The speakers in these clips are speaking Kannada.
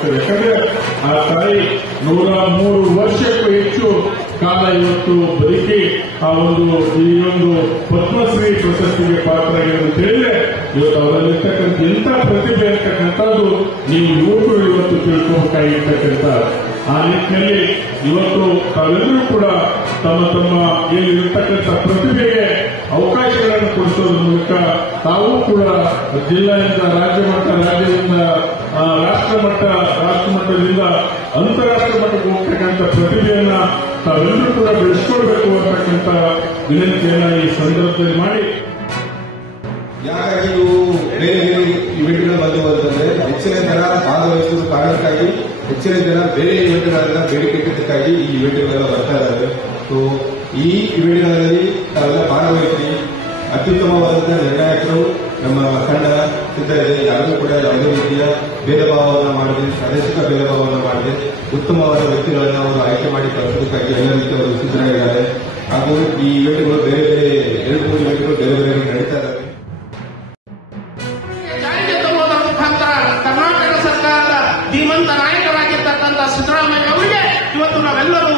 ಆಗ್ತದೆ. ಯಾಕಂದ್ರೆ ಆ ತಾಯಿ 103 ವರ್ಷಕ್ಕೂ ಹೆಚ್ಚು ಕಾಲ ಇವತ್ತು ಬದುಕಿ ಈ ಒಂದು ಪದ್ಮಶ್ರೀ ಪ್ರಶಸ್ತಿಗೆ ಪಾತ್ರರಾಗಿರೋದು ಅಂತ ಹೇಳಿದ್ರೆ ಇವತ್ತು ಅವರಲ್ಲಿರ್ತಕ್ಕಂಥ ಎಂಥ ಪ್ರತಿಭೆ ಅಂತಕ್ಕಂಥದ್ದು ನೀವು ಯುವಕರು ಇವತ್ತು ತಿಳ್ಕೋಬೇಕಾಗಿರ್ತಕ್ಕಂಥ ಆ ನಿಟ್ಟಿನಲ್ಲಿ ಇವತ್ತು ತಾವೆಲ್ಲರೂ ಕೂಡ ತಮ್ಮ ಏನಿರತಕ್ಕಂಥ ಪ್ರತಿಭೆಗೆ ಅವಕಾಶಗಳನ್ನು ಕೊಡಿಸೋದ್ರ ಮೂಲಕ ತಾವು ಕೂಡ ಜಿಲ್ಲೆಯಿಂದ ರಾಜ್ಯ ಮಟ್ಟ, ರಾಜ್ಯದಿಂದ ರಾಷ್ಟ್ರಮಟ್ಟದಿಂದ ಅಂತಾರಾಷ್ಟ್ರ ಮಟ್ಟಕ್ಕೆ ಹೋಗ್ತಕ್ಕಂಥ ಪ್ರತಿಭೆಯನ್ನ ತಾವೆಲ್ಲರೂ ಕೂಡ ಬೆಳೆಸ್ಕೊಳ್ಬೇಕು ಅಂತಕ್ಕಂಥ ವಿನಂತಿಯನ್ನ ಈ ಸಂದರ್ಭದಲ್ಲಿ ಮಾಡಿ, ಯಾಕಾಗಿ ಇವು ಬೇರೆ ಬೇರೆ ಇವೆಂಟ್ಗಳು ಬಂದವು ಅಂತಂದ್ರೆ ಹೆಚ್ಚಿನ ಜನ ಭಾಗವಹಿಸುವ ಕಾರಣಕ್ಕಾಗಿ ಹೆಚ್ಚಿನ ಜನ ಬೇರೆ ಇವೆಂಟ್ಗಳನ್ನ ಬೇಡಿಕೆಗಾಗಿ ಈ ಇವೆಂಟ್ಗಳೆಲ್ಲ ಬರ್ತಾ ಇದ್ದಾರೆ. ಸೊ ಈ ಇವೆಂಟ್ಗಳಲ್ಲಿ ತಾವೆಲ್ಲ ಭಾಗವಹಿಸಿ ಅತ್ಯುತ್ತಮವಾದಂತಹ ನಿರ್ಣಾಯಕರು ನಮ್ಮ ತಂಡ ಸಿದ್ಧ ಇದೆ. ಯಾರೂ ಕೂಡ ಯಾವುದೇ ರೀತಿಯ ಭೇದ ಭಾವವನ್ನು ಮಾಡದೆ, ಪ್ರಾದೇಶಿಕ ಭೇದ ಭಾವವನ್ನು ಮಾಡದೆ ಉತ್ತಮವಾದ ವ್ಯಕ್ತಿಗಳನ್ನು ಅವರು ಆಯ್ಕೆ ಮಾಡಿ ತಲುಪೋದಕ್ಕಾಗಿ ಎಲ್ಲ ರೀತಿ ಅವರು ಸಿದ್ಧರಾಗಿದ್ದಾರೆ. ಹಾಗೂ ಈ ಇವೆಂಟ್ಗಳು ಬೇರೆ ಬೇರೆ 2-3 ಇವೆಂಟ್ಗಳು ಬೇರೆ ಬೇರೆ ನಡೀತಾ ಇದ್ದಾವೆ. ಕರ್ನಾಟಕ ಸರ್ಕಾರದ ಧೀಮಂತ ನಾಯಕರಾಗಿರ್ತಕ್ಕಂಥ ಸಿದ್ದರಾಮಯ್ಯ ಅವರಿಗೆ ಇವತ್ತು ನಾವೆಲ್ಲರೂ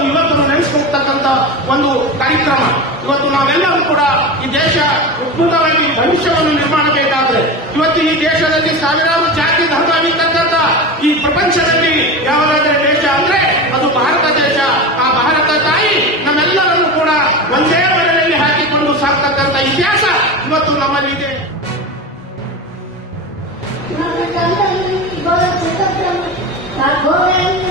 ನೆನೆಸ್ಕೊಳ್ತಕ್ಕಂಥ ಒಂದು ಕಾರ್ಯಕ್ರಮ. ಇವತ್ತು ನಾವೆಲ್ಲರೂ ಕೂಡ ಈ ದೇಶ ಉತ್ಪನ್ನವಾಗಿ ಭವಿಷ್ಯವನ್ನು ನಿರ್ಮಾಣ ಬೇಕಾದ್ರೆ ಇವತ್ತು ಈ ದೇಶದಲ್ಲಿ ಸಾವಿರಾರು ಜಾತಿ ಧರ್ಮ ಇರ್ತಕ್ಕಂಥ ಈ ಪ್ರಪಂಚದಲ್ಲಿ ಯಾವುದಾದ್ರೂ ದೇಶ ಅಂದ್ರೆ ಅದು ಭಾರತ ದೇಶ. ಆ ಭಾರತ ತಾಯಿ ನಮ್ಮೆಲ್ಲರನ್ನು ಕೂಡ ಒಂದೇ ಮನೆಯಲ್ಲಿ ಹಾಕಿಕೊಂಡು ಸಾಕ್ತಕ್ಕಂಥ ಇತಿಹಾಸ ಇವತ್ತು ನಮ್ಮಲ್ಲಿದೆ. Govinda